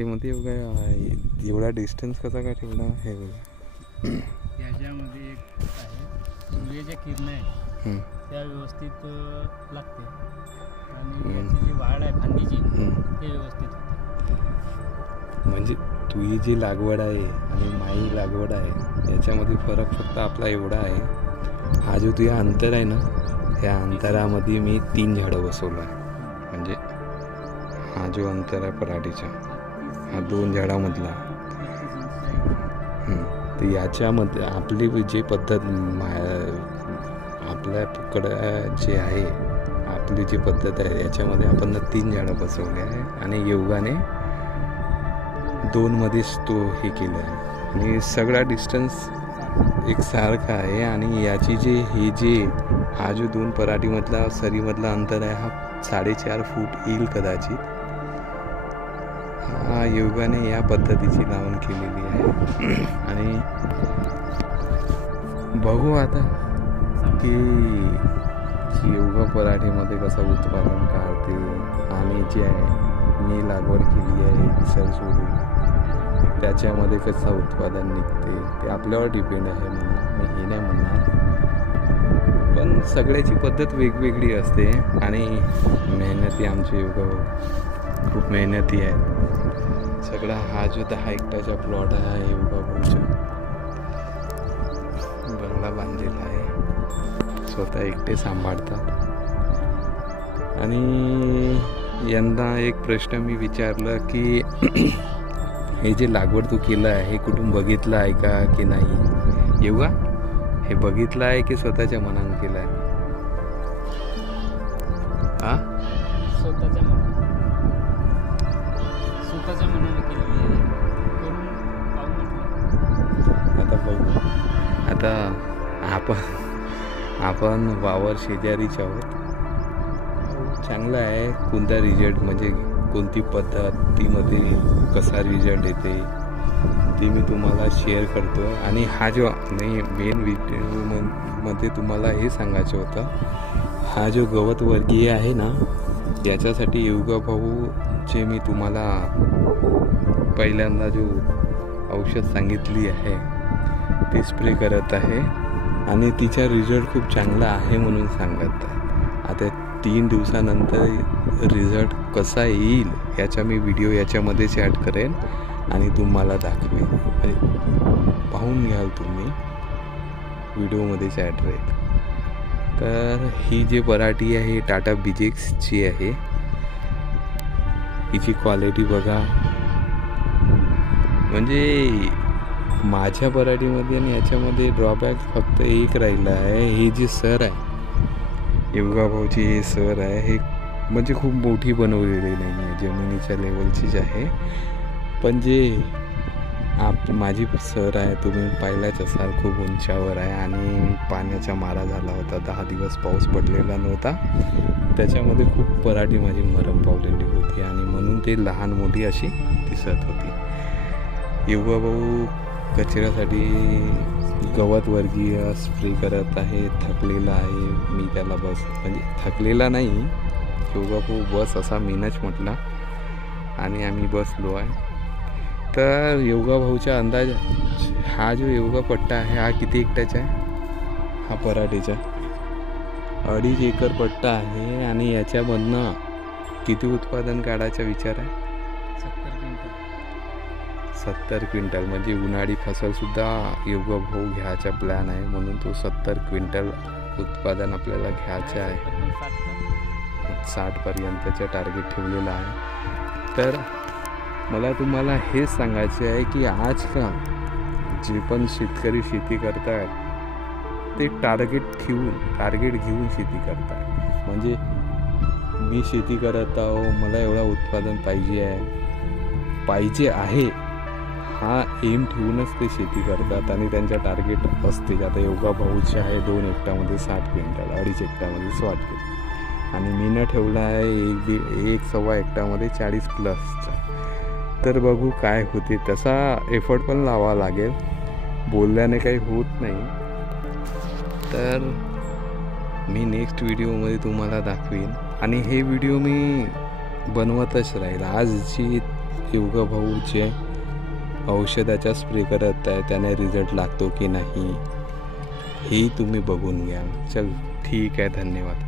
पराठीमध्ये एवढा डिस्टन्स कसा काय ठेवला हे याच्यामध्ये एक आहे सूर्याच्या किरण आहे त्या व्यवस्थित लागते आणि याची जी वाढ आहे फांदीची ते व्यवस्थित होते. म्हणजे तुझी जी लागवड आहे आणि माई लागवड आहे याच्यामध्ये फरक फक्त आपला एवढा आहे, हा जो तुझा अंतर आहे ना, ह्या अंतरामध्ये मी 3 झाडं बसवलं आहे. म्हणजे हा जो अंतर आहे पराठीचा, हा 2 झाडामधला. तर याच्यामध्ये आपली जी पद्धत आपल्याकडं जे आहे, आपली जी पद्धत आहे याच्यामध्ये आपण 3 झाडं बसवले आहे आणि योगाने 2 मध्येच तो हे केलं आहे आणि सगळा डिस्टन्स एक सारखा आहे. आणि याची हा जो 2 पराठीमधला सरीमधला अंतर आहे, हा 4.5 फूट येईल कदाचित. हा योगाने या पद्धतीची लावण केलेली आहे. आणि बघू आता की योगा पराठीमध्ये कसं उत्पादन काढते आणि जे आहे मी लागवड केली आहे सरसोडी, त्याच्यामध्ये कसं उत्पादन निघते ते आपल्यावर डिपेंड आहे म्हणा, मी हे नाही म्हणणार. पण सगळ्याची पद्धत वेगवेगळी असते आणि मेहनती आमचे योगा खूप मेहनती आहेत. सगळा हा जो 10 हेक्टरचा प्लॉट आहे योगा भाऊचा, बंगला बांधलेला आहे, स्वतः एकटे सांभाळतात. आणि यंदा एक प्रश्न मी विचारलं की हे जे लागवड तू केलं आहे हे कुठून बघितलं आहे का की नाही, योगा हे बघितलं आहे की स्वतःच्या मनानं केलं आहे? स्वतःच्या मनानं केलेली आहे, करून पाहू म्हटलं. आता बघू. आता आपण वावर शेजारीच आहोत. चांगलं आहे. कोणता रिझल्ट म्हणजे कोणती पद्धतीमध्ये कसा रिझल्ट येते ते मी तुम्हाला शेअर करतो. आणि हा जो नाही मेन व्हिडिओमध्ये तुम्हाला हे सांगायचं होतं, हा जो गवत वर्गीय आहे ना, याच्यासाठी योगा भाऊ जे मी तुम्हाला पहिल्यांदा जो औषध सांगितली आहे ती स्प्रे करत आहे आणि तिचा रिझल्ट खूप चांगला आहे म्हणून सांगत आहे. आता 3 दिवसानंतर रिझल्ट कसा येईल याचा मी व्हिडिओ याच्यामध्येच ॲड करेन आणि तुम्हाला दाखवेन. म्हणजे पाहून घ्याल तुम्ही, व्हिडिओमध्येच ॲड राहील. तर ही जी पराठी आहे टाटा बिजेक्सची आहे. हिची क्वालिटी बघा, म्हणजे माझ्या पराठीमध्ये आणि याच्यामध्ये ड्रॉबॅक फक्त एक राहिला आहे. ही जी सर आहे योगा भाऊची, हे सर आहे, हे म्हणजे खूप मोठी बनवलेली नाही आहे, जमिनीच्या लेवलचीच आहे. पण जे माझी सर आहे तुम्ही पाहिलाच असाल, खूप उंचावर आहे आणि पाण्याचा मारा झाला होता. 10 दिवस पाऊस पडलेला नव्हता, त्याच्यामध्ये खूप पराठी माझी मरम पावलेली होती आणि म्हणून ते लहान मोठी अशी दिसत होती. योगा भाऊ कचऱ्यासाठी गवत वर्गीय स्प्रे करत आहे, थकलेला आहे. मी त्याला बस म्हणजे थकलेला नाही, योगा भाऊ बस असा मीनच म्हटला आणि आम्ही बसलो आहे. तर योगा भाऊचा अंदाज, हा जो योगा पट्टा आहे हा किती हेक्टरचा आहे? हा पराठीचा 2.5 एकर पट्टा आहे आणि याच्यामधनं किती उत्पादन काढायचा विचार आहे? 70 क्विंटल. म्हणजे उन्हाळी फसलसुद्धा योगा भाऊ घ्यायचा प्लॅन आहे, म्हणून तो 70 क्विंटल उत्पादन आपल्याला घ्यायचं आहे. 60पर्यंतचं टार्गेट ठेवलेलं आहे. तर मला तुम्हाला हेच सांगायचे आहे की आजकाल जे पण शेतकरी शेती करतात ते टार्गेट घेऊन शेती करतात. म्हणजे मी शेती करत आहो, मला एवढा उत्पादन पाहिजे आहे, हा एम ठेवूनच ते शेती करतात आणि त्यांच्या टार्गेट असते. आता योगा भाऊचे आहे 2 हेक्टरमध्ये 60 क्विंटल, 2.5 हेक्टरमध्ये 60 क्विंटल आणि मीनं ठेवला आहे 1.25 हेक्टरमध्ये 40+चा. तर बघू काय होते. तसा एफर्ट पण लावा लागेल, बोलल्याने काही होत नाही. तर मी नेक्स्ट व्हिडिओमध्ये तुम्हाला दाखवीन आणि हे व्हिडिओ मी बनवतच राहील. आज जी युगा भाऊ जे औषधाचा स्प्रे करत आहे त्याने रिझल्ट लागतो की नाही हे तुम्ही बघून घ्या. चल ठीक आहे, धन्यवाद.